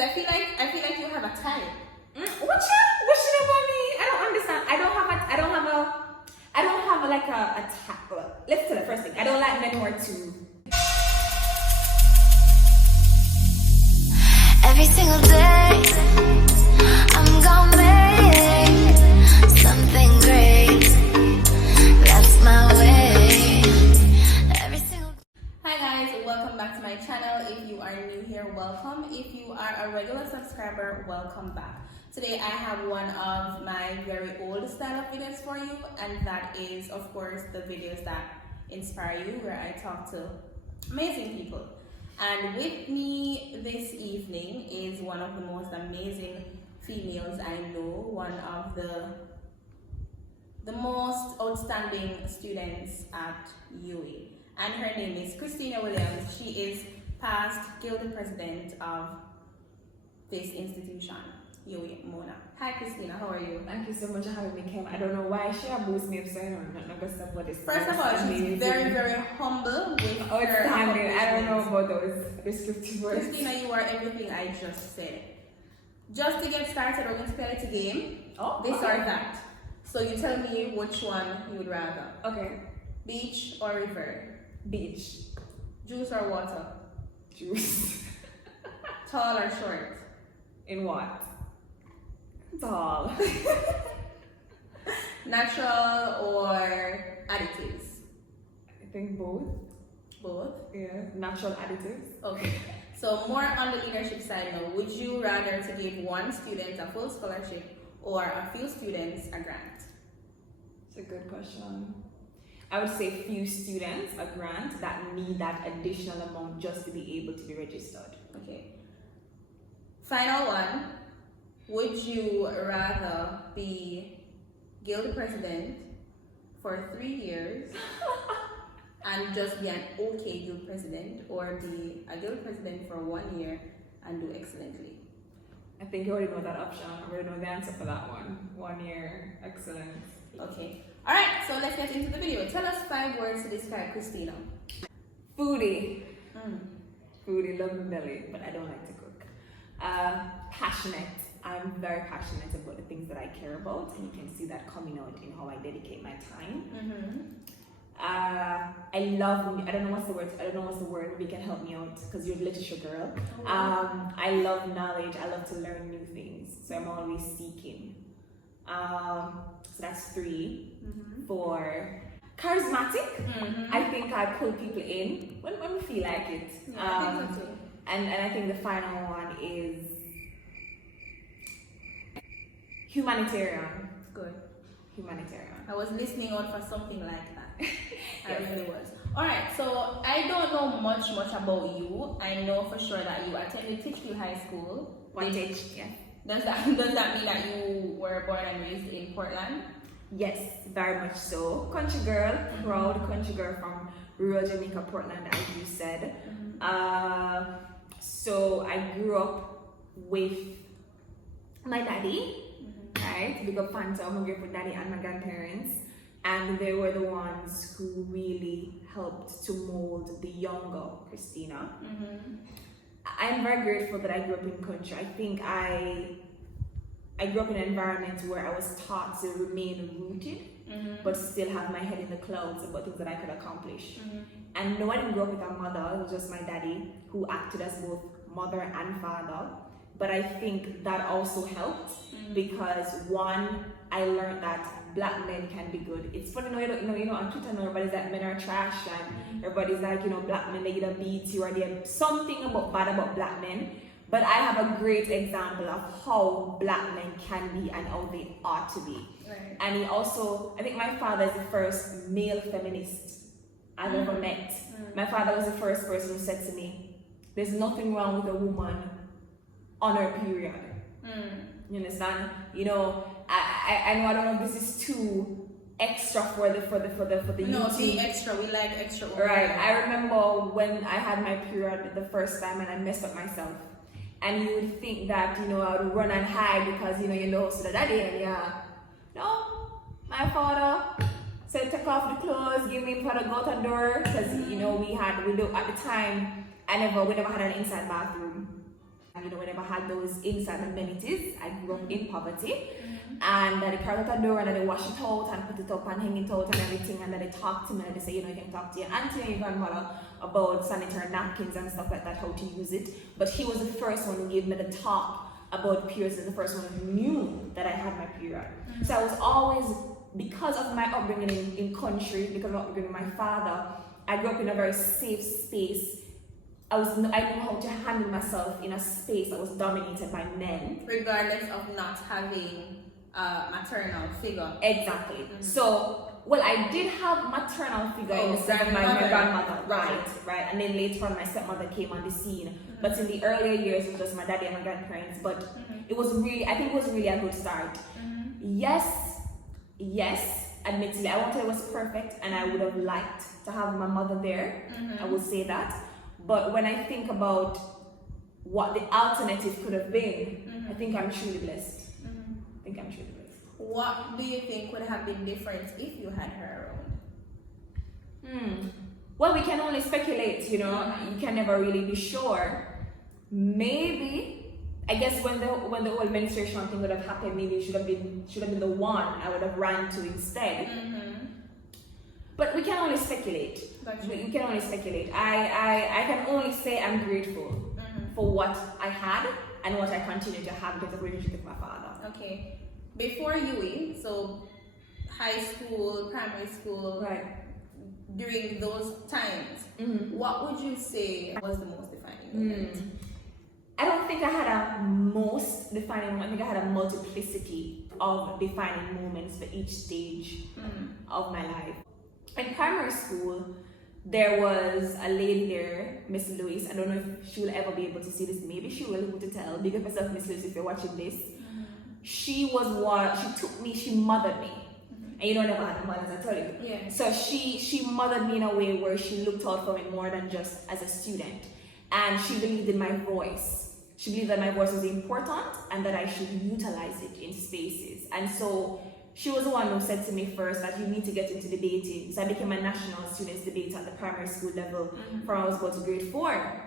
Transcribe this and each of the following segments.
I feel like you have a type. What you about me? I don't understand. I don't have like a type. Well, let's tell the first thing. I don't like men who are too. Every single day, I'm gonna make something great. That's my way. Every single. Hi guys, welcome back to my channel. If you are new here, welcome. If you are a regular subscriber, welcome back. Today I have one of my very old style of videos for you, and that is of course the videos that inspire you, where I talk to amazing people. And with me this evening is one of the most amazing females I know, one of the most outstanding students at UWI. And her name is Christina Williams. She is past guild president of this institution, UWI Mona. Hi Christina, how are you? Thank you so much for having me, Kim. I don't know why she boosts me up so I'm not gonna stop what this. First of all, she's very, very humble with her outstanding. I don't know about those descriptive words. Christina, you are everything I just said. Just to get started, we're going to play it a game. Oh, this or that. So you tell me which one you would rather. Okay. Beach or river? Beach. Juice or water? Juice. Tall or short? In what? Tall. Natural or additives? I think both. Both? Yeah. Natural additives. Okay. So more on the leadership side now. Would you rather to give one student a full scholarship or a few students a grant? It's a good question. I would say few students a grant that need that additional amount just to be able to be registered. Okay. Final one. Would you rather be guild president for 3 years and just be an okay guild president, or be a guild president for 1 year and do excellently? I think you already know that option. I already know the answer for that one. 1 year, excellence. Okay. Alright, so let's get into the video. Tell us 5 words to describe Christina. Foodie. Foodie, love my belly, but I don't like to cook. Passionate. I'm very passionate about the things that I care about, and you can see that coming out in how I dedicate my time. I love, I don't know what's the word, maybe you can help me out because you're a literature girl. I love knowledge, I love to learn new things, so I'm always seeking. So that's 3. 4, charismatic. I think I pull people in when we feel like it. I think so too. And I think the final one is humanitarian. Good. Humanitarian. I was listening out for something like that. I really was. Alright, so I don't know much about you. I know for sure that you attended Titchfield High School. Yeah. Does that mean that you were born and raised in Portland? Yes, very much so. Country girl, proud country girl from rural Jamaica, Portland, as you said. So I grew up with my daddy, right? Big up Phantom. I grew up with daddy and my grandparents, and they were the ones who really helped to mold the younger Christina. I'm very grateful that I grew up in country. I think I grew up in an environment where I was taught to remain rooted, but still have my head in the clouds about things that I could accomplish. And no, I didn't grow up with a mother. It was just my daddy who acted as both mother and father. But I think that also helped because, one, I learned that black men can be good. It's funny, on Twitter now everybody's like men are trash, and everybody's like, black men, they either beat you or they're something bad about black men. But I have a great example of how black men can be and how they ought to be. Right. And he also, I think my father is the first male feminist I've ever met. My father was the first person who said to me, there's nothing wrong with a woman on her period. You understand? I know I don't know if this is too extra for the no, YouTube. be extra. We like extra. Right. I remember when I had my period the first time and I messed up myself. And you would think that, I would run and hide because, you're the host of the daddy. And no, my father said, take off the clothes, give me for the go to door. Because, we do at the time, we never had an inside bathroom. You know, we never had those inside amenities. I grew up in poverty. And they carry out a door and they wash it out and put it up and hang it out and everything. And then they talk to me and they say, you know, you can talk to your auntie and your grandmother about sanitary napkins and stuff like that, how to use it. But he was the first one who gave me the talk about periods, and the first one who knew that I had my period. So I was always, because of my upbringing in country, because of my upbringing with my father, I grew up in a very safe space. I knew how to handle myself in a space that was dominated by men. Regardless of not having a maternal figure. Exactly. So, well, I did have maternal figure in the sense of my grandmother. Right. And then later on, my stepmother came on the scene. But in the earlier years, it was just my daddy and my grandparents. But it was really, I think it was really a good start. Yes, admittedly, I won't say it was perfect, and I would have liked to have my mother there. I would say that. But when I think about what the alternative could have been, I think I'm truly blessed. What do you think would have been different if you had her around? Well, we can only speculate, you know. You can never really be sure. Maybe, I guess when the whole menstruation thing would have happened, maybe it should have been the one I would have ran to instead. But we can only speculate. We can only speculate. I can only say I'm grateful for what I had and what I continue to have because of relationship with my father. Okay. Before UWI, so high school, primary school, during those times, what would you say was the most defining moment? I don't think I had a most defining moment. I think I had a multiplicity of defining moments for each stage of my life. In primary school, there was a lady there, Miss Lewis. I don't know if she will ever be able to see this. Maybe she will, who to tell. Big up yourself, Miss Lewis, if you're watching this. She took me, she mothered me. And you know, I never had a mother, as I tell you. Yeah. So she mothered me in a way where she looked out for me more than just as a student. And she believed in my voice. She believed that my voice was important and that I should utilize it in spaces. And so she was the one who said to me first that you need to get into debating. So I became a national students debater at the primary school level from I was going to grade 4.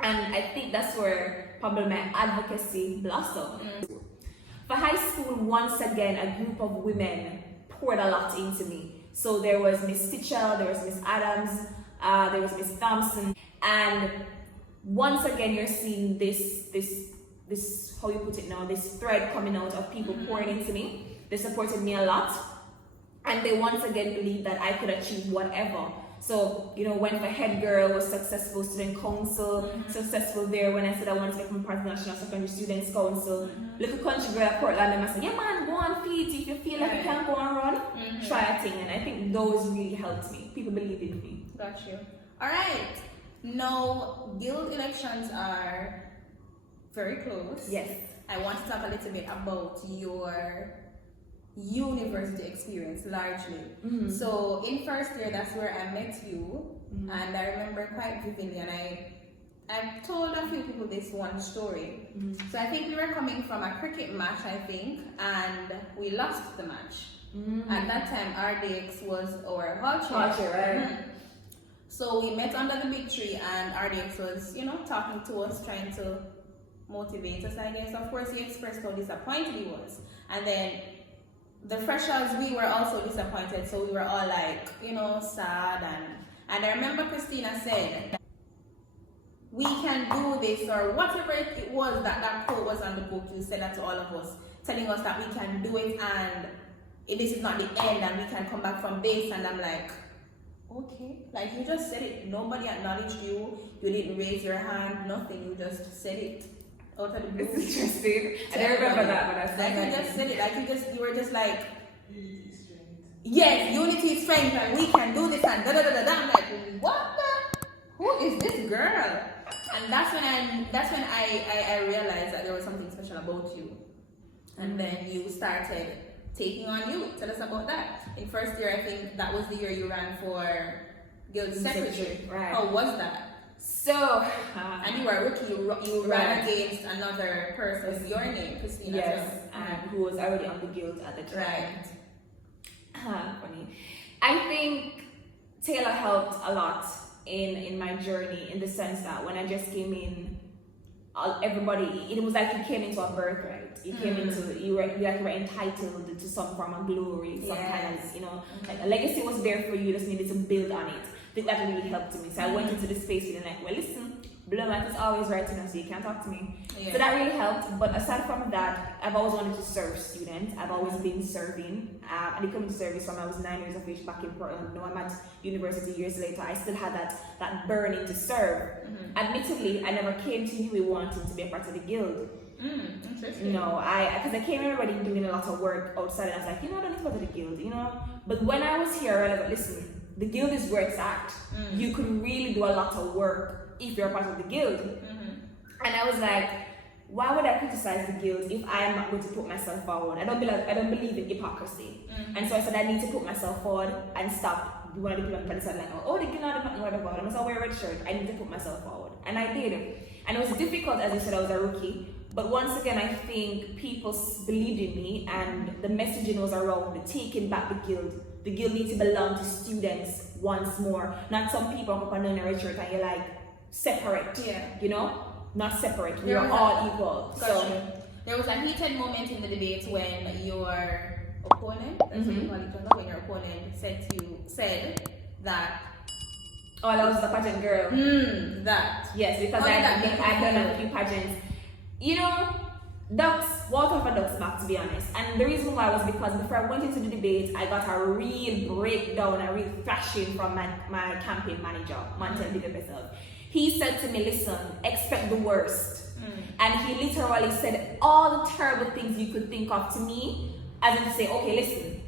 And I think that's where probably my advocacy blossomed. For high school, once again, a group of women poured a lot into me. So there was Miss Stitcher, there was Miss Adams, there was Miss Thompson, and once again, you're seeing this, how you put it now, this thread coming out of people pouring into me. They supported me a lot, and they once again believed that I could achieve whatever. So, you know, when the head girl was successful, student council, successful there, when I said I wanted to become part of the National Secondary Students Council, little country girl at Portland, and I said, yeah man, go on feet, if you feel like you can go and run, try a thing. And I think those really helped me. People believed in me. Got you. Alright. Now, guild elections are very close. Yes. I want to talk a little bit about your university experience largely. So in first year, that's where I met you, and I remember quite vividly, and I've told a few people this one story. So I think we were coming from a cricket match, I think, and we lost the match. At that time, RDX was our hall chair. Right? So we met under the big tree, and RDX was, you know, talking to us, trying to motivate us, I guess. Of course, he expressed how disappointed he was, and then the freshers, we were also disappointed, so we were all like, you know, sad. And I remember Christina said, we can do this, or whatever it was that quote was on the book. You said that to all of us, telling us that we can do it, and this is not the end, and we can come back from this. And I'm like, okay, like you just said it. Nobody acknowledged you. You didn't raise your hand, nothing. You just said it. It's interesting. I don't remember that, but I said like you just said it. Like you were just like, yes, unity, strength, and we can do this, and da da da da da. I'm like, what the? Who is this girl? And that's when I realized that there was something special about you. And then you started taking on you. Tell us about that. In first year, I think that was the year you ran for guild secretary. Right. How was that? So, and you were a rookie, you ran against another person with your name, Christina. Yes, and who was already on the guild at the time. Right. Funny. I think Taylor helped a lot in my journey, in the sense that when I just came in, everybody, it was like you came into a birthright. You came into, you were entitled to some form of glory, some kind of, like a legacy was there for you, just needed to build on it. I think that really helped me. So I went into this space feeling like, well, listen, blood light is always right, so you can't talk to me. So that really helped. But aside from that, I've always wanted to serve students. I've always been serving. I did come into service from I was 9 years of age back in Portland. I'm at university years later. I still had that burning to serve. Admittedly, I never came to UWI wanting to be a part of the guild. Interesting. No, because I came here already doing a lot of work outside, and I was like, I don't need to go to the guild, But when I was here, I was like, listen, the guild is where it's at. You could really do a lot of work if you're a part of the guild. And I was like, why would I criticize the guild if I am not going to put myself forward? I don't believe in hypocrisy. And so I said I need to put myself forward and stop one of the people on the side like, oh, the guild not whatever. I must wear a red shirt. I need to put myself forward. And I did. And it was difficult, as you said, I was a rookie. But once again, I think people believed in me, and the messaging was around the taking back the guild. The guild needs to belong to students once more. Not some people up and down a red shirt and you're like, separate. Not separate. We are all equal. So there was a heated moment in the debate when your opponent, that's what you call it, when your opponent said that. Oh, that was the pageant girl. That. Yes, because I've done a few pageants. Ducks, walked off a duck's back, to be honest. And the reason why was because before I went into the debate, I got a real breakdown, a real thrashing from my campaign manager, Montel Bigger. He said to me, listen, expect the worst. And he literally said all the terrible things you could think of to me, as in to say, okay, listen,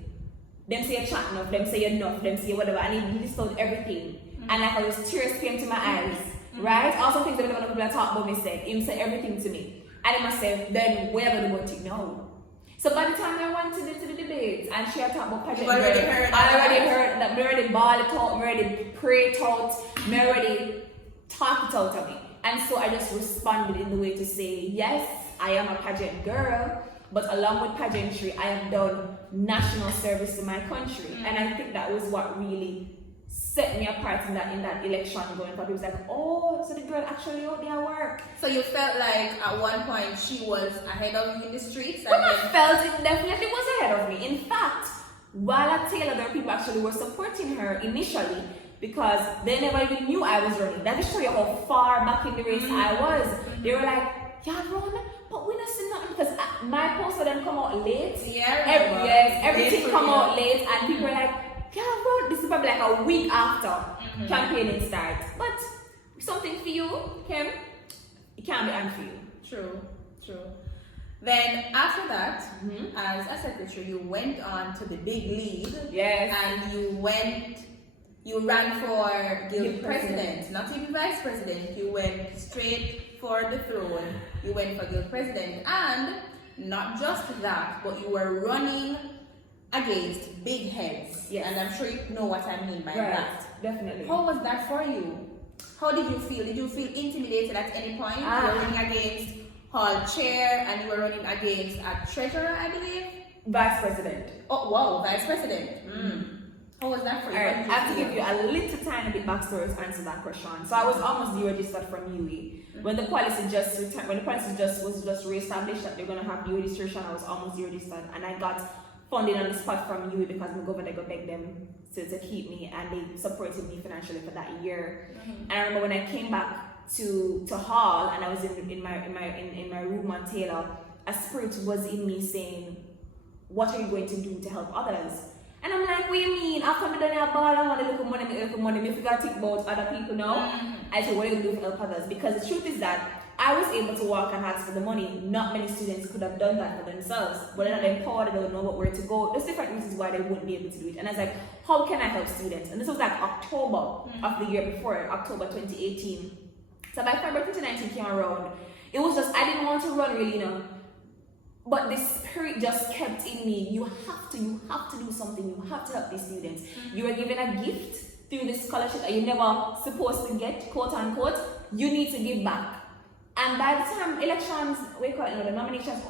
them say you're chat enough, them say you're enough, them say you're whatever, and he listed out everything. And like I was tears came to my eyes, right? Also things that when people talk about me said, he said everything to me. And I myself, then where are they going to know? So by the time I went to the debate and she had talked about pageant, I already heard that, I already ball it out, I already pray it out, I already talk it out of me. And so I just responded in the way to say, yes, I am a pageant girl, but along with pageantry, I have done national service to my country. And I think that was what really set me apart in that election going forward. It was like, oh, so the girl actually out there work. So you felt like at one point she was ahead of you in the streets? Well, I felt it definitely was ahead of me. In fact, while at Taylor, there were people actually were supporting her initially because they never even knew I was running. That just show you how far back in the race I was. They were like, yeah, run, but we don't see nothing because my post for them come out late. Everything come out late, and people were like, yeah, bro, this is probably like a week after campaigning starts. But something for you, Kim, it can't be unfair for you. True. Then after that, as a secretary, you went on to the big league. Yes. And you ran for guild president, not even vice president. You went straight for the throne. You went for guild president. And not just that, but you were running against big heads. Yes. And I'm sure you know what I mean by that. Definitely. How was that for you? How did you feel? Did you feel intimidated at any point? You were running against hall chair and you were running against a treasurer, I believe? Vice president. Oh, wow, vice president. How was that for you? Alright, I have to give you a little tiny bit backstory to answer that question. So I was almost deregistered from UWI. When the policy just was just reestablished that they're gonna have deregistration, I was almost deregistered, and I got funding on the spot from UWI because my government got begged them to keep me, and they supported me financially for that year. And I remember when I came back to hall and I was in my room on Taylor, a spirit was in me saying, what are you going to do to help others? And I'm like, what do you mean? After I done a ball, I want to look at money, if you got to think about other people now. I said, what are you going to do to help others? Because the truth is that I was able to walk and ask for the money. Not many students could have done that for themselves. But they're not empowered, they don't know where to go. There's different reasons why they wouldn't be able to do it. And I was like, how can I help students? And this was like October of the year before, October 2018. So by February 2019 came around, it was just, I didn't want to run really, But the spirit just kept in me. You have to do something. You have to help these students. You were given a gift through this scholarship that you're never supposed to get, quote unquote. You need to give back. And by the time elections, the nominations,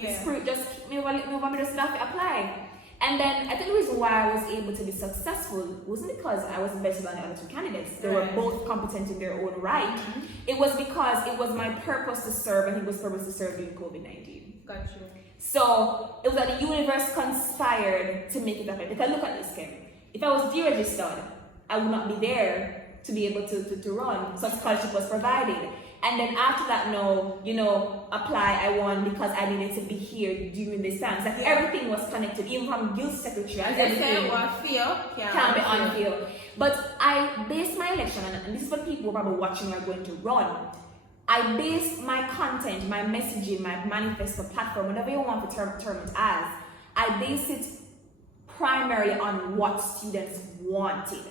the spirit just kicked me over, just have to apply. And then I think the reason why I was able to be successful wasn't because I was better than the other two candidates. They were both competent in their own right. It was because it was my purpose to serve, and it was purpose to serve during COVID-19. Got you. So it was that the universe conspired to make it happen. Because look at this, Kim. If I was deregistered, I would not be there to be able to run. So scholarship was provided. And then after that, apply, I won because I needed to be here during this time. So everything was connected, even from guild secretary. As I said, what feel can be unfeel. But I based my election, and this is what people probably watching are going to run. I based my content, my messaging, my manifesto platform, whatever you want to term it as, I based it primarily on what students wanted.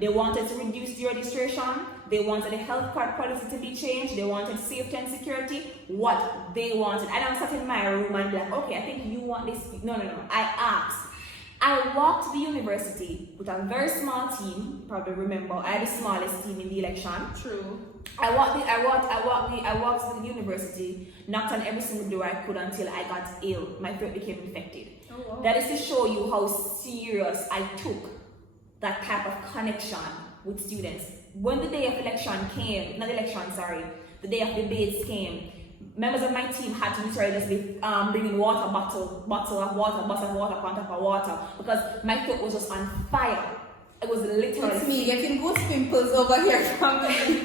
They wanted to reduce the registration. They wanted the health card policy to be changed. They wanted safety and security. What they wanted. I don't sat in my room and be like, okay, I think you want this. No. I asked. I walked to the university with a very small team. Probably remember, I had the smallest team in the election. True. I walked to the university, knocked on every single door I could until I got ill. My throat became infected. Oh, wow. That is to show you how serious I took that type of connection with students. When the day of election came, the day of debates came, members of my team had to literally just be bringing water, bottle of water, because my throat was just on fire. It was literally It's me getting goose pimples over here from me.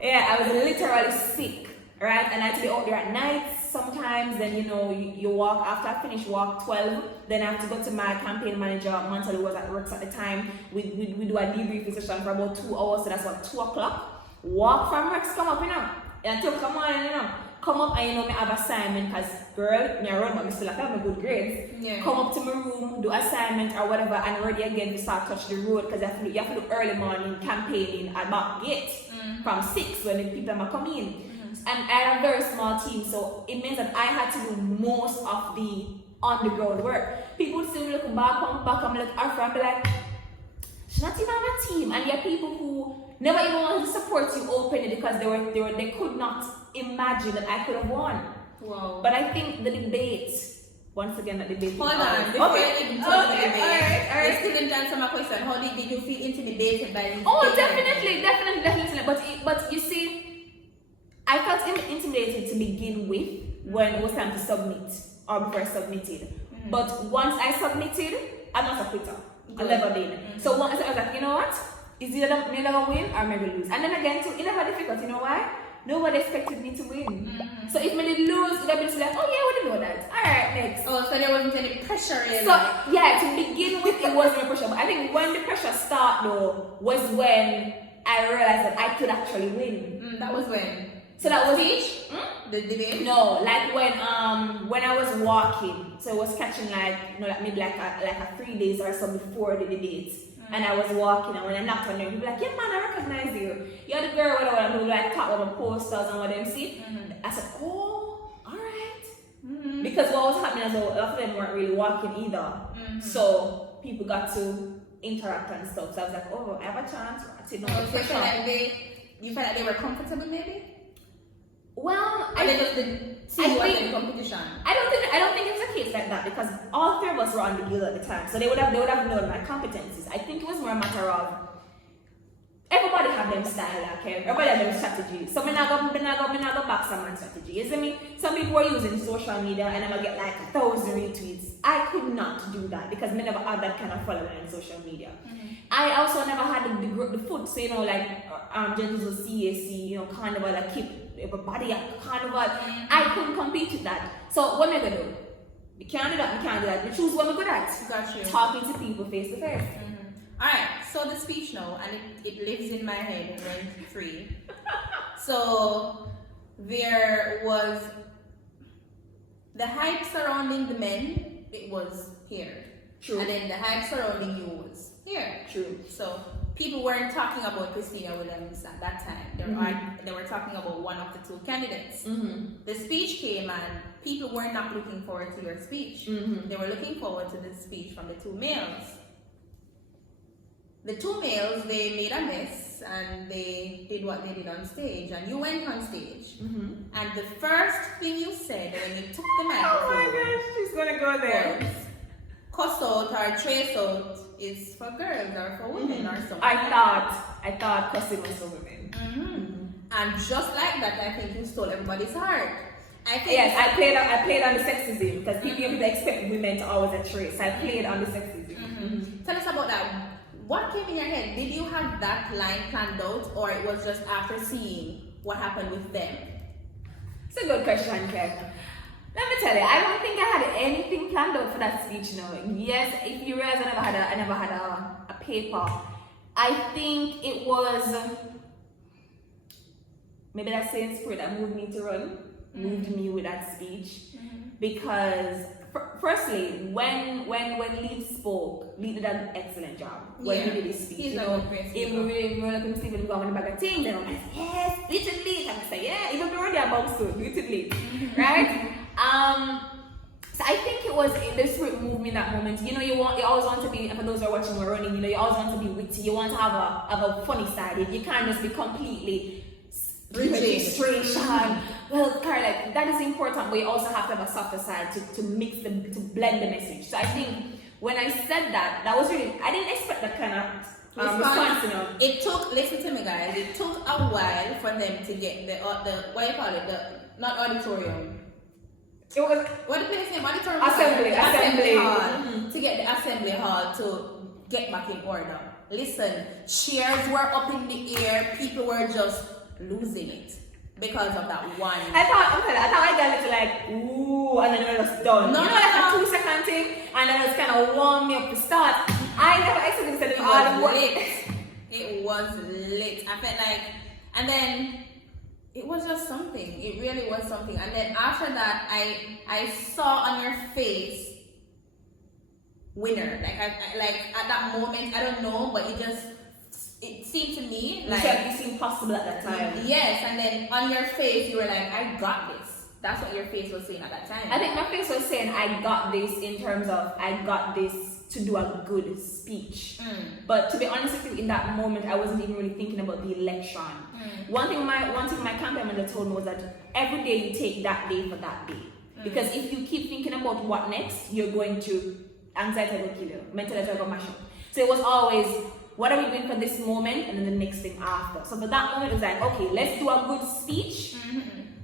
Yeah, I was literally sick, right? And I had to be out there at night sometimes. Then you walk, after I finish walk 12, then I have to go to my campaign manager, Montel, who was at works at the time. We do a debriefing session for about 2 hours, so that's what, 2 o'clock. Walk from works, come up, and 2 o'clock morning, come up and me have assignment, because girl, me run, but me still have my good grades. Yeah. Come up to my room, do assignment or whatever, and ready again to start touch the road, because you have to do early morning campaigning at back gate from 6 when the people are coming in. And I had a very small team, so it means that I had to do most of the on-the-ground work. People would still look back, I'm like, and be like, she's not even on a team. And there are people who never even wanted to support you openly because they could not imagine that I could have won. Wow. But I think the debate, once again, the debate. Hold on, before you even talk about the debate, I still didn't answer my question. How did you feel intimidated by this? Oh, definitely. But you see, I felt intimidated to begin with when it was time to submit, or before I submitted. But once I submitted, I'm not a quitter. I've never been. So once I was like, you know what? Is either me gonna win or me gonna lose. And then again, too, it's never difficult. You know why? Nobody expected me to win. So if me did lose, they'd be like, oh yeah, we didn't know that. Alright, next. Oh, so there wasn't any pressure in So yeah, to begin with, it wasn't pressure. But I think when the pressure started though, was when I realized that I could actually win. That was when? So that was speech? The debate? No, like when I was walking, so I was catching maybe like a 3 days or so before the debate, and I was walking, and when I knocked on them, people were like, yeah man, I recognize you. You're the girl whatever, who like talk about my posters and what them see. I said, oh, alright. Because what was happening is a lot of them weren't really walking either. So people got to interact and stuff. So I was like, oh, I have a chance. So you felt like they were comfortable maybe? Well, I just didn't see you in competition. I don't think it's a case like that, because all 3 of us were on the guild at the time, so they would have known my competencies. I think it was more a matter of everybody have them style, okay? Everybody have them strategy. So me not go back some man strategy. You see me? Some people were using social media and I'm gonna get like 1,000 retweets. I could not do that because me never had that kind of following on social media. I also never had the foot, so Gentles of CAC, carnival, like keep everybody at carnival. I couldn't compete with that. So what am I gonna do? We can't do that. We choose what we're good at. Gotcha. Talking to people face to face. Alright, so the speech now, and it lives in my head rent free. So there was the hype surrounding the men, it was here. True. And then the hype surrounding you was here. True. So people weren't talking about Christina Williams at that time. They were talking about one of the 2 candidates. The speech came and people were not looking forward to your speech. They were looking forward to the speech from the 2 males. The 2 males, they made a mess and they did what they did on stage, and you went on stage. And the first thing you said when you took the microphone, oh my gosh, she's gonna go there. cuss out or trace out is for girls or for women or something. I thought cussing was for women. And just like that, I think you stole everybody's heart. I think Yes, I played on the sexism because people expect women to always a trace. I played on the sexism. Tell us about that. What came in your head? Did you have that line planned out, or it was just after seeing what happened with them? It's a good question, Kev. Let me tell you, I don't think I had anything planned out for that speech. Yes, if you realize I never had a paper. I think it was maybe that same spirit that moved me to run, moved me with that speech, because firstly, when Lee spoke, Lee did an excellent job when he did his speech. He's even when Stephen got on the back of things, and I'm like, yes, literally. I'm like, yeah, even already about to literally, right? So I think it was in the spirit moved me in that moment. You always want to be, for those who are watching or running, you always want to be witty. You want to have a funny side. You can't just be completely registration. Well, Carl, like that is important, but you also have to have a softer side to mix to blend the message. So I think when I said that was really, I didn't expect that kind of response. It took, listen to me guys, it took a while for them to get the what you call it, not auditorium. It was what the place name? Auditorium. Assembly hall. To get the assembly hall to get back in order. Listen, cheers were up in the air. People were just losing it because of that one. I thought I got it to like ooh, and then it was done. No, like a 2 second thing, and then it was kind of warm me up to start. I never expected it all the way. It was lit. I felt like, and then it was just something. It really was something. And then after that, I saw on your face winner. Like at that moment, I don't know, but it seemed to me like it seemed possible at that time. Yes, and then on your face, you were like, I got this. That's what your face was saying at that time. I think my face was saying, I got this in terms of, I got this to do a good speech. But to be honest with you, in that moment, I wasn't even really thinking about the election. One thing my campaign manager told me was that every day you take that day for that day. Because if you keep thinking about what next, you're going to, anxiety will kill you, mental health will mash up. So it was always, what are we doing for this moment, and then the next thing after. So for that moment, it was like, okay, let's do a good speech.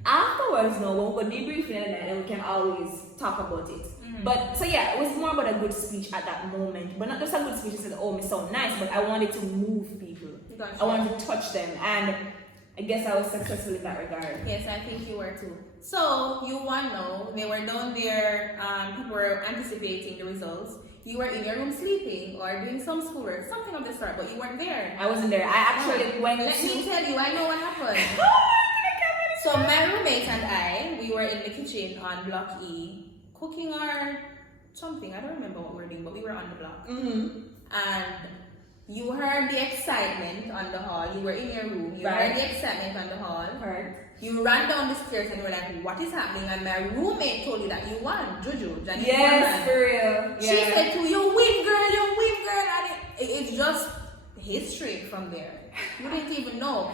Afterwards, no, we'll go debriefing and then we can always talk about it. But so yeah, it was more about a good speech at that moment, but not just a good speech that said, oh, it sounds nice, but I wanted to move people. I wanted to touch them, and I guess I was successful in that regard. Yes, I think you were too. So you won now. They were down there. People were anticipating the results. You were in your room sleeping or doing some schoolwork, something of the sort, but you weren't there. I wasn't there. I actually went. Let me tell you, I know what happened. So my roommate and I, we were in the kitchen on Block E, cooking or something. I don't remember what we were doing, but we were on the block. And you heard the excitement on the hall. You were in your room. You heard the excitement on the hall. You ran down the stairs and you were like, what is happening? And my roommate told you that you won, Juju. Yes, for real. She said to you, you win, girl. And it's just history from there. You didn't even know.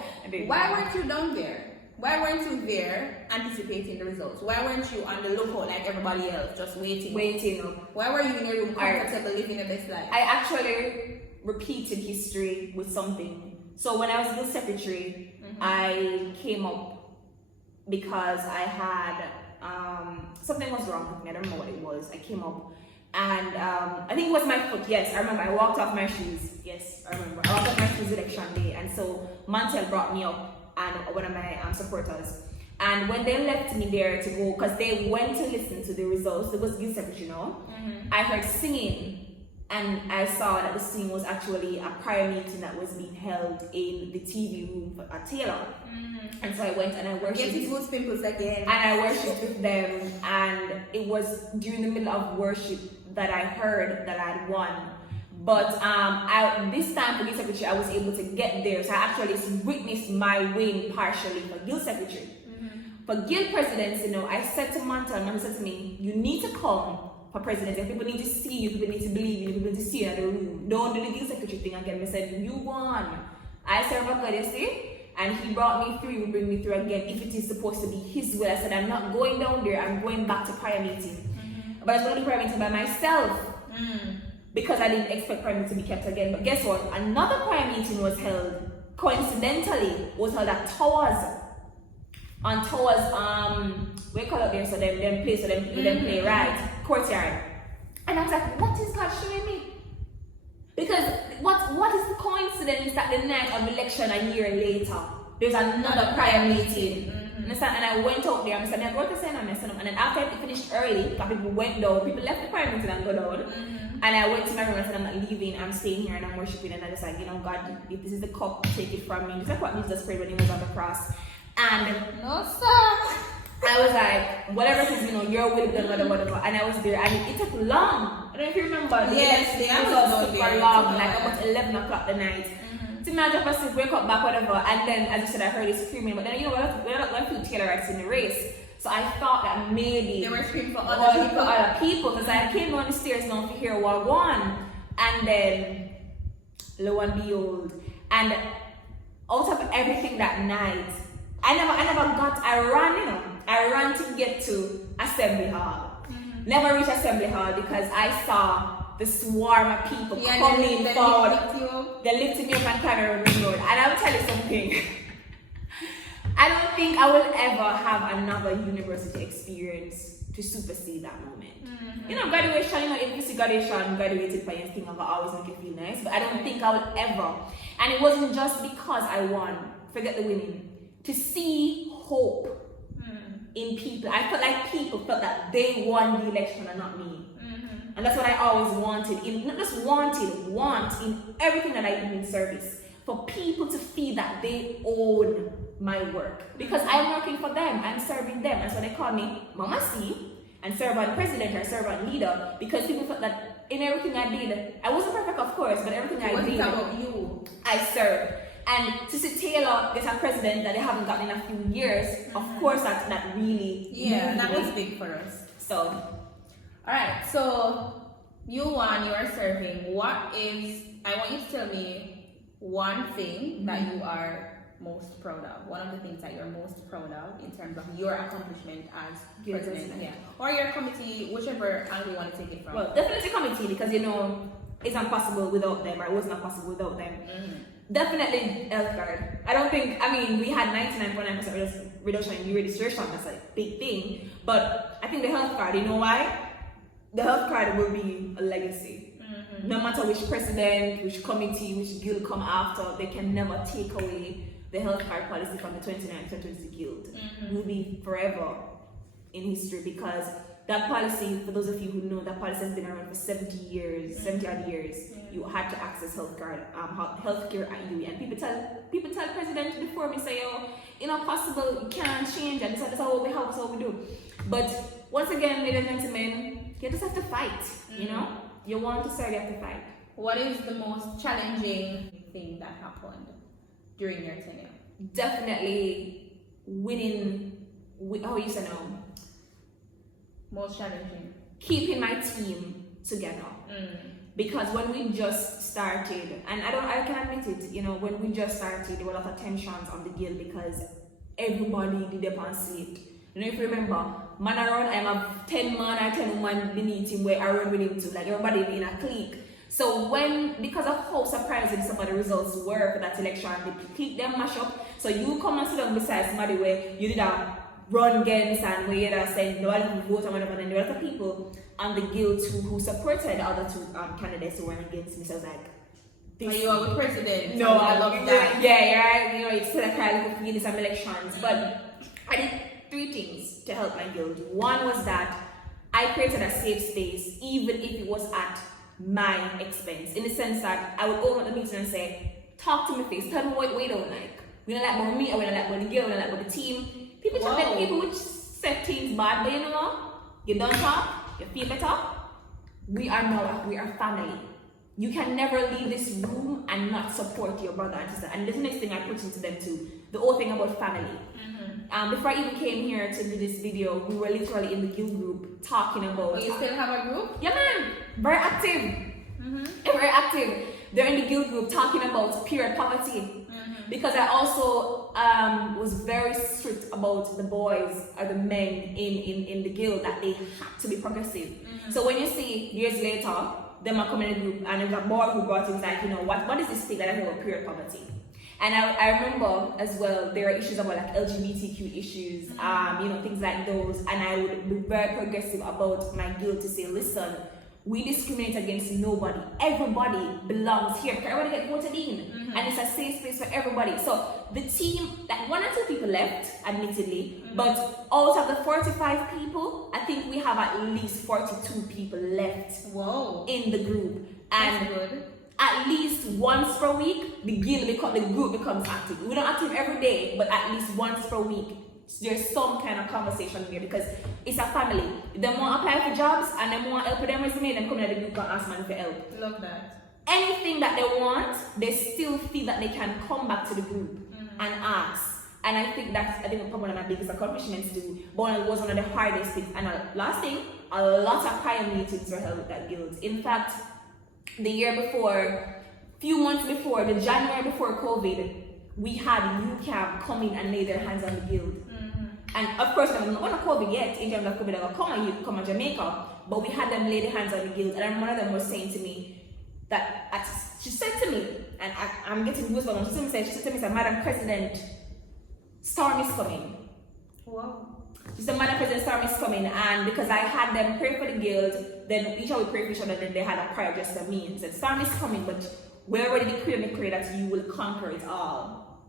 Why weren't you down there? Why weren't you there anticipating the results? Why weren't you on the lookout like everybody else, just waiting? Why were you in your room comfortable, living the best life? I actually repeated history with something. So when I was the secretary, I came up because I had something was wrong with me. I don't know what it was. I came up and I think it was my foot. Yes, I remember. I walked off my shoes. Yes, I remember. I walked off my shoes election day, and so Mantel brought me up and one of my supporters. And when they left me there to go, because they went to listen to the results, it was youth secretary, I heard singing. And I saw that the singing was actually a prayer meeting that was being held in the TV room at Taylor. And so I went and I worshipped. And I worshipped with them. And it was during the middle of worship that I heard that I'd won. But this time for Guild Secretary, I was able to get there. So I actually witnessed my win partially for Guild Secretary. For Guild Presidency, I said to Manta, and Manta said to me, you need to come for presidency. People need to see you, people need to believe you, people need to see you in the room. Don't do the Guild Secretary thing again. I said, you won. I serve a God, you see? And he brought me through, he will bring me through again if it is supposed to be his will. I said, I'm not going down there, I'm going back to prayer meeting. But I was going to prayer meeting by myself. because I didn't expect prayer meeting to be kept again. But guess what? Another prayer meeting was held. Coincidentally, was held at Towers. On Towers, we call it there, so them play, play right courtyard. And I was like, what is God showing me? Because what is the coincidence that the night of election a year later, there's another prayer meeting? And I went out there and I said, I'm going to send them. And then after it finished early, because people went down, people left the prayer meeting and go down. And I went to my room and said, I'm not leaving, I'm staying here and I'm worshiping. And I just like, God, if this is the cup, take it from me. Just like what Jesus prayed when he was on the cross. And no, sir. I was like, whatever it is, your will be done, whatever. And I was there, and it took long. I don't know if you remember. Yes, it was super long, like almost 11 o'clock the night. So I just was wake up back, whatever. And then, as I said, I heard it screaming. But then, we're not going to Taylor Rights in the race. So I thought that maybe they were screaming for other people. Because I came down the stairs now to hear what one. And then, lo and behold. And out of everything that night, I ran to get to Assembly Hall. Never reached Assembly Hall because I saw the swarm of people coming forward. They lifted me up and carried me on the road. And I'll tell you something. I don't think I will ever have another university experience to supersede that moment. Graduation, if you see graduation, graduated for anything, I'll always make you feel nice. But I don't think I will ever. And it wasn't just because I won. Forget the winning. To see hope in people. I felt like people felt that they won the election and not me. And that's what I always wanted. Not just want in everything that I do in service. For people to feel that they own my work. Because I'm working for them, I'm serving them. And so they call me Mama C and servant president or servant leader. Because people felt that in everything I did, I wasn't perfect of course, but everything I did, about you? I served. And to see Taylor get a president that they haven't gotten in a few years, of course that really that was big for us. So alright, so you won, you are serving. I want you to tell me one thing that you are most proud of. One of the things that you're most proud of in terms of your accomplishment as president. Yeah. Or your committee, whichever angle you want to take it from. Well, definitely committee because it's not possible without them, or it was not possible without them. Definitely health card. We had 99.9% reduction in new registration. That's a big thing. But I think the health card, you know why? The health card will be a legacy. No matter which president, which committee, which guild come after, they can never take away the health card policy from the 2020 guild. It will be forever in history because that policy, for those of you who know, that policy has been around for 70 odd years. You had to access healthcare at UWI, and people tell president before me say, possible, you can't change, and that's how we do. But once again, ladies and gentlemen, you just have to fight. You want to serve, you have to fight. What is the most challenging thing that happened during your tenure? Definitely winning. Most challenging. Keeping my team together. Because when we just started, and I can admit it, when we just started, there were a lot of tensions on the guild because everybody did their own seat. If you remember, man around, I have 10 man or 10 women beneath him where I run with him too, like everybody in a clique. So because of how surprising some of the results were for that election, they clique them mash up. So you come and sit down beside somebody where you did a run against and where you're saying no one vote and whatever, and there were other people on the guild who supported the other two candidates who were against me. So I was like, you are with president. No, I love that. Yeah, it's still a kind of in some elections. But I did 3 things to help my guild. One was that I created a safe space, even if it was at my expense, in the sense that I would go at the meeting and say, talk to me face, tell me what we don't like. We don't like about me, or we don't like about the guild, we don't like about the team. People which set things bad, but you don't talk, you feel better. We are family. You can never leave this room and not support your brother and sister. And this is the next thing I put into them too, the whole thing about family. Before I even came here to do this video, we were literally in the guild group talking about. You still have a group? Yeah, man, very active. Very active. they're in the guild group talking about period poverty. Because I also was very strict about the boys or the men in the guild, that they had to be progressive. So when you see years later, them are coming in a group and there's a boy who brought in like, you know, what is this thing that I hear about period poverty? And I remember as well, there are issues about like LGBTQ issues, you know, things like those. And I would be very progressive about my guild to say, listen, we discriminate against nobody. Everybody belongs here. Everybody get voted in. And it's a safe space for everybody. So the team, like 1 or 2 people left, admittedly, but out of the 45 people, I think we have at least 42 people left in the group. And that's good. At least once per week, the group becomes active. We don't active every day, but at least once per week, there's some kind of conversation here, because it's a family. They want to apply for jobs and they want help with them resume, them come in the group and ask man for help. Love that. Anything that they want, they still feel that they can come back to the group and ask. And I think that's probably one of my biggest accomplishments too. But it was one of the hardest things. And last thing, a lot of prior meetings were held with that guild. In fact, the year before, few months before, the January before COVID, we had UCAM come in and lay their hands on the guild. And of course, I'm not on COVID yet, in terms of COVID, they're come to Jamaica, but we had them lay their hands on the guild. And one of them was saying to me that, she said to me, and I'm getting goosebumps, she said to me, Madam President, Storm is coming. Wow. She said, Madam President, Storm is coming, and because I had them pray for the guild, then each other pray for each other, then they had a prayer just for me, and said, Storm is coming, but we already decree that you will conquer it all.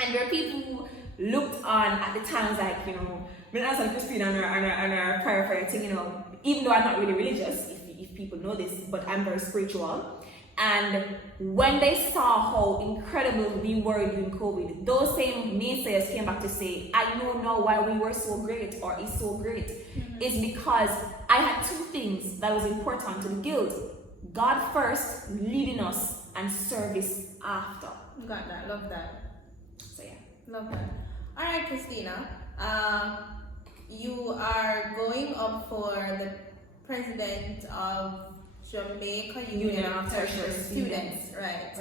And there are people who looked on at the times like, you know, when I was Christina on our prayer thing, you know, even though I'm not really religious, if people know this, but I'm very spiritual. And when they saw how incredible we were during COVID, those same naysayers came back to say, I know now why we were so great or is so great. It's because I had 2 things that was important to the guild. God first, leading us, and service after. Got that, love that. So yeah. Love that. Alright, Christina, you are going up for the president of Jamaica Union of Tertiary Students, right?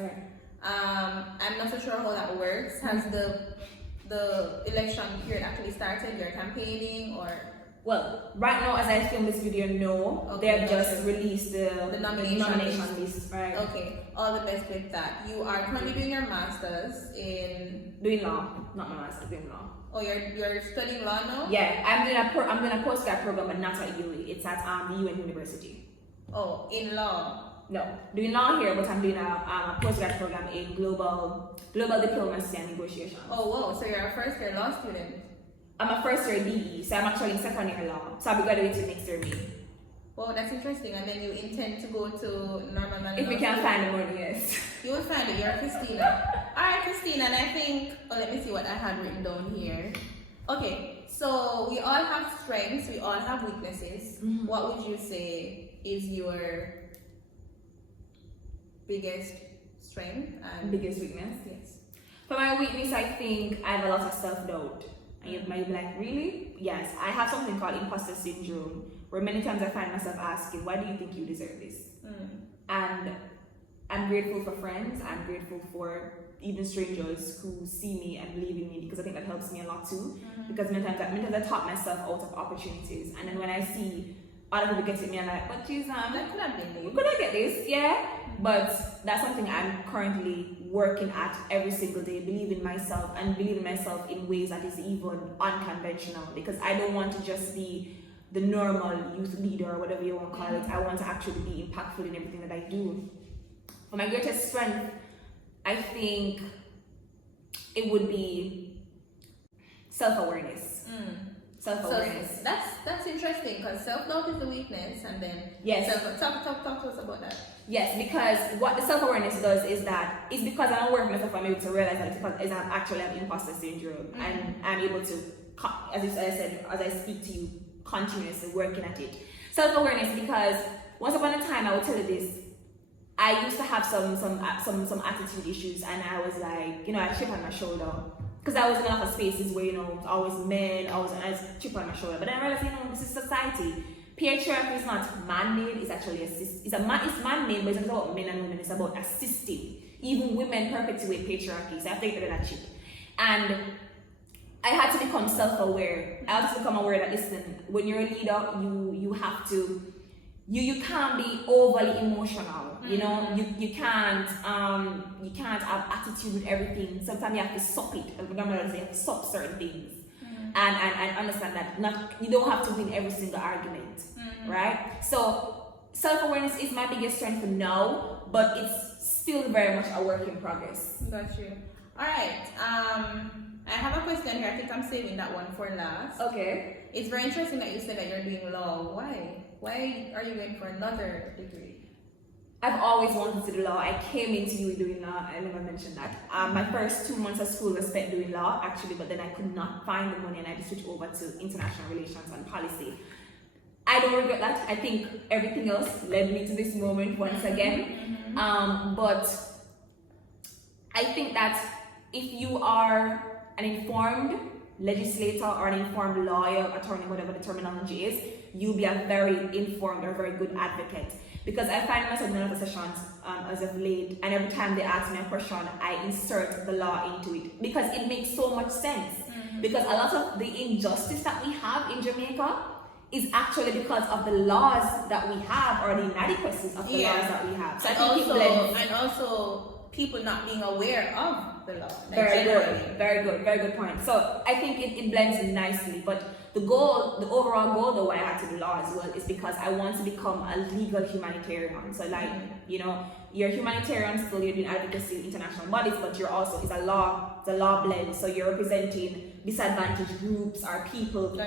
I'm not so sure how that works. Has the election period actually started? You're campaigning or? Well, right now, as I film this video, no. Okay, they have just released the nomination list. Right. Okay. All the best with that. You are currently doing your masters in doing law, not my master's, doing law. Oh, you're studying law now? Yeah, I'm doing a postgrad program, but not at UWI. It's at the UN University. Oh, in law? No, doing law here, but I'm doing a postgrad program in global diplomacy and negotiation. Oh, wow! So you're a first year law student? I'm a first year DE, so I'm actually in 2nd year law. So I'll be graduating next year, May. Wow, that's interesting. And then you intend to go to normal man? If we can find the money, yes. You will find it. You're Christina. Alright, Christina, and I think, let me see what I had written down here. Okay, so we all have strengths, we all have weaknesses. What would you say is your biggest strength and biggest weakness? Yes. For my weakness, I think I have a lot of self-doubt. And you might be like, really? Yes, I have something called imposter syndrome, where many times I find myself asking, why do you think you deserve this? And I'm grateful for friends, I'm grateful for even strangers who see me and believe in me, because I think that helps me a lot too. Because many times I talk myself out of opportunities, and then when I see other people get at me, I'm like, but geez, that could have been me. Could I get this? Yeah. But that's something I'm currently working at every single day, believing myself and believing myself in ways that is even unconventional, because I don't want to just be the normal youth leader or whatever you want to call it. I want to actually be impactful in everything that I do. For my greatest strength, I think it would be self-awareness. Self-awareness. So that's interesting, because self-doubt is the weakness, and then yes. Talk to us about that. Yes, because what the self-awareness does is that it's because I'm aware of myself, I'm able to realize that it's because I actually have imposter syndrome, and I'm able to, as I said, as I speak to you, continuously working at it. Self-awareness, because once upon a time, I will tell you this, I used to have some attitude issues, and I was like, I chip on my shoulder. Because I was in a lot of spaces where, it's always men, I was chip on my shoulder. But then I realized, this is society. Patriarchy is not man-made, it's actually it's man-made, but it's not about men and women, it's about a system. Even women perpetuate patriarchy, so I think they're that cheap. And I had to become self-aware. I had to become aware that, listen, when you're a leader, you have to, you can't be overly emotional, you know, you can't have attitude with everything. Sometimes you have to suck it. You have to suck certain things. And understand that you don't have to win every single argument, right? So self-awareness is my biggest strength for now, but it's still very much a work in progress. Got you. All right. I have a question here. I think I'm saving that one for last. Okay. It's very interesting that you said that you're doing law. Why? Why are you going for another degree? I've always wanted to do law. I came into UWI doing law. I never mentioned that. My first 2 months of school was spent doing law, actually, but then I could not find the money and I just switched over to international relations and policy. I don't regret that. I think everything else led me to this moment once again. But I think that if you are an informed legislator or an informed lawyer, attorney, whatever the terminology is, you'll be a very informed or very good advocate. Because I find myself in a lot of sessions as of late, and every time they ask me a question, I insert the law into it because it makes so much sense. Because a lot of the injustice that we have in Jamaica is actually because of the laws that we have or the inadequacies of the laws that we have. So and also people not being aware of the law. Very good point. So I think it blends in nicely. But the overall goal though, why I had to do law as well is because I want to become a legal humanitarian. So like, you know, you're a humanitarian still, you're doing advocacy in international bodies, but you're also, it's a law blend. So you're representing disadvantaged groups or people,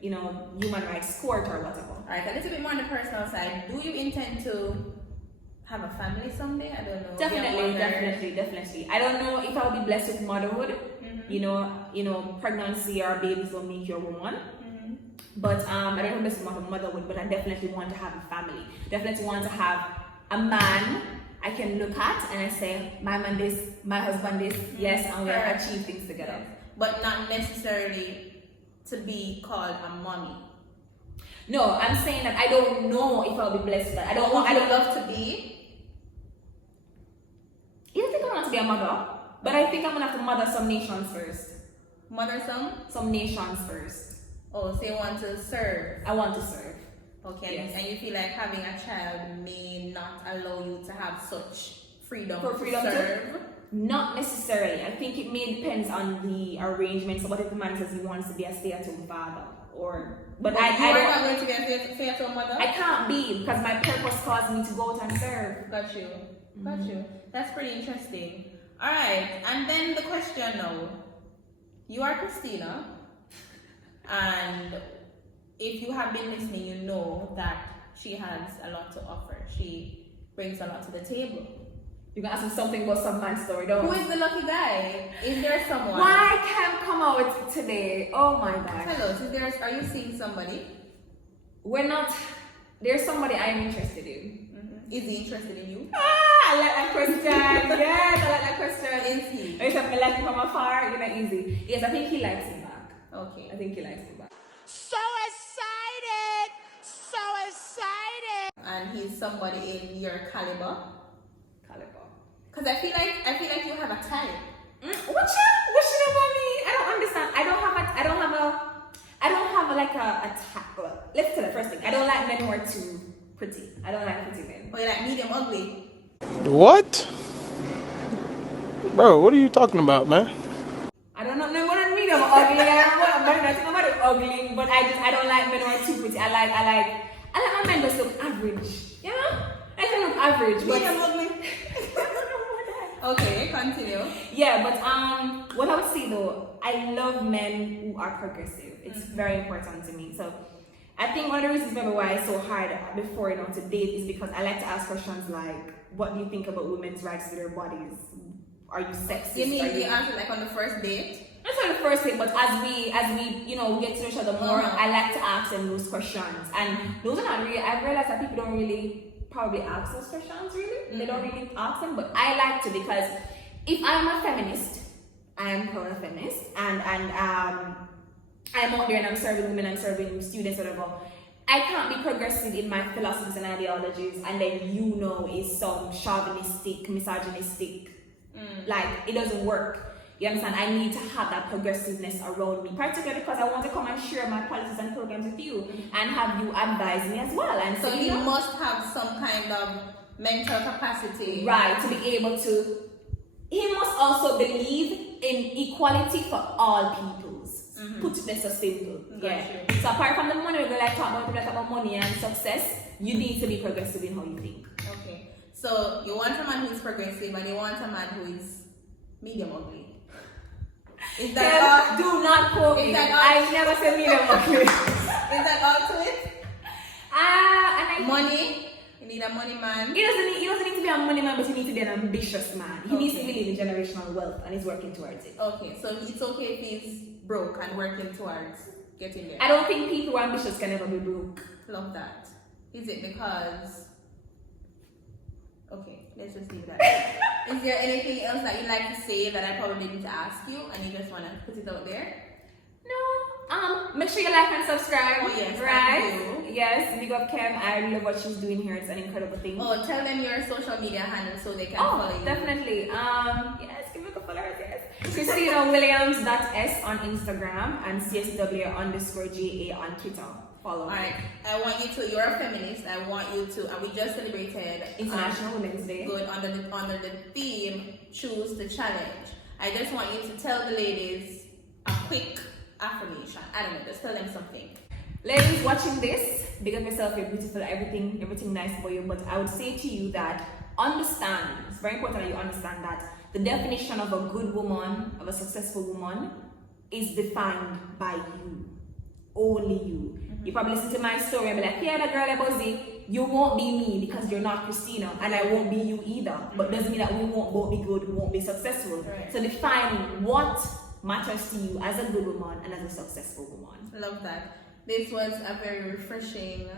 you know, human rights court or whatever. All right, a little bit more on the personal side. Do you intend to have a family someday? I don't know. Definitely. I don't know if I'll be blessed with motherhood. You know, pregnancy or babies don't make you a woman. But I don't know if I'm motherhood, but I definitely want to have a family. Definitely want to have a man I can look at and I say, my man this, my husband this, yes, and we'll achieve things together. But not necessarily to be called a mommy. No, I'm saying that I don't know if I'll be blessed with that. I don't love to be. I don't think I want to be a mother, but I think I'm gonna have to mother some nations first. Mother some nations first. Oh, so you want to serve? I want to serve. Okay, yes. And you feel like having a child may not allow you to have such freedom to serve? Not necessarily. I think it may depends on the arrangement. So what if the man says he wants to be a stay-at-home father? But I don't not going to be a stay-at-home mother? I can't be because my purpose caused me to go out and serve. Got you. That's pretty interesting. Alright, and then the question now. You are Christina, and if you have been listening, you know that she has a lot to offer. She brings a lot to the table. You can ask me something about some man's story, don't Who is the lucky guy? Is there someone? Why can't come out today? Oh my God. Tell us, are you seeing somebody? There's somebody I'm interested in. Is he interested in you? I like that question. Yes, I like that question. Is he? If I like him from afar, you're not easy. Yes, I think he likes me back. Okay. I think he likes me back. So excited! And he's somebody in your caliber. Because I feel like you have a talent. What should about me? I don't understand. I don't have let's tell the first thing. I don't like men who are too pretty. I don't like pretty men. Or you like medium ugly. What? Bro, what are you talking about, man? I don't know what medium ugly. I don't know about ugly, but I don't like men who are too pretty. I like my men just look average. You know? I can look average, but medium ugly. Okay, continue. Yeah, but what I would say though, I love men who are progressive. It's very important to me. So I think one of the reasons maybe why it's so hard before to date is because I like to ask questions like, what do you think about women's rights to their bodies? Are you sexist? You mean you answer like on the first date? Not on the first date, but as we get to know each other more, I like to ask them those questions. And those are not really, I've realized that people don't really probably ask those questions really. They don't really ask them, but I like to, because if I'm a feminist, I am proud of feminist, and I'm out there and I'm serving women, I'm serving students, whatever. I can't be progressive in my philosophies and ideologies, and then is some chauvinistic, misogynistic. Like, it doesn't work. You understand? I need to have that progressiveness around me, particularly because I want to come and share my policies and programs with you and have you advise me as well. And so he must have some kind of mental capacity. Right, to be able to. He must also believe in equality for all peoples. Put it this simple. Yeah. So apart from the money, we're going to talk about money and success, you need to be progressive in how you think. Okay. So you want a man who is progressive and you want a man who is medium ugly. Is that all? Do not quote me. I never said medium ugly. Is that all to it? Money. You need a money man. He doesn't need to be a money man, but he needs to be an ambitious man. He needs to believe in generational wealth and he's working towards it. Okay, so it's okay if he's broke and working towards getting there. I don't think people who are ambitious can ever be broke. Love that. Is it because... Okay, let's just leave that. Is there anything else that you'd like to say that I probably didn't ask you and you just want to put it out there? No. Make sure you like and subscribe. Oh, yes, right? thank you. Yes, big up Kim. I love what she's doing here. It's an incredible thing. Oh, tell them your social media handle so they can follow you. Definitely. Yes, give me a couple hours, yes. Christina Williams.s on Instagram and CSW_GA on Twitter. Follow. Alright, I want you to, you're a feminist, I want you to, and we just celebrated International Women's Day. Good, under the theme, choose the challenge. I just want you to tell the ladies a quick affirmation. I don't know, just tell them something. Ladies watching this, big up yourself, you're beautiful, everything nice for you, but I would say to you that understand, it's very important that you understand that the definition of a good woman, of a successful woman, is defined by you. Only you. You probably listen to my story and be like, yeah, that girl I buzzy, you won't be me because you're not Christina, and I won't be you either. But doesn't mean that we won't both be good, we won't be successful. Right. So define what matters to you as a good woman and as a successful woman. Love that. This was a very refreshing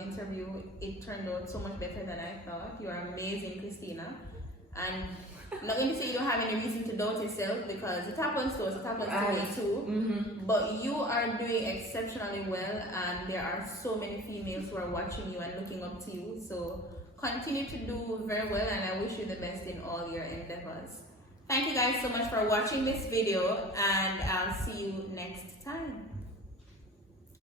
interview. It turned out so much better than I thought. You are amazing, Christina. And I'm not going to say you don't have any reason to doubt yourself because it happens to us, it happens to me too. But you are doing exceptionally well, and there are so many females who are watching you and looking up to you. So continue to do very well, and I wish you the best in all your endeavors. Thank you guys so much for watching this video, and I'll see you next time.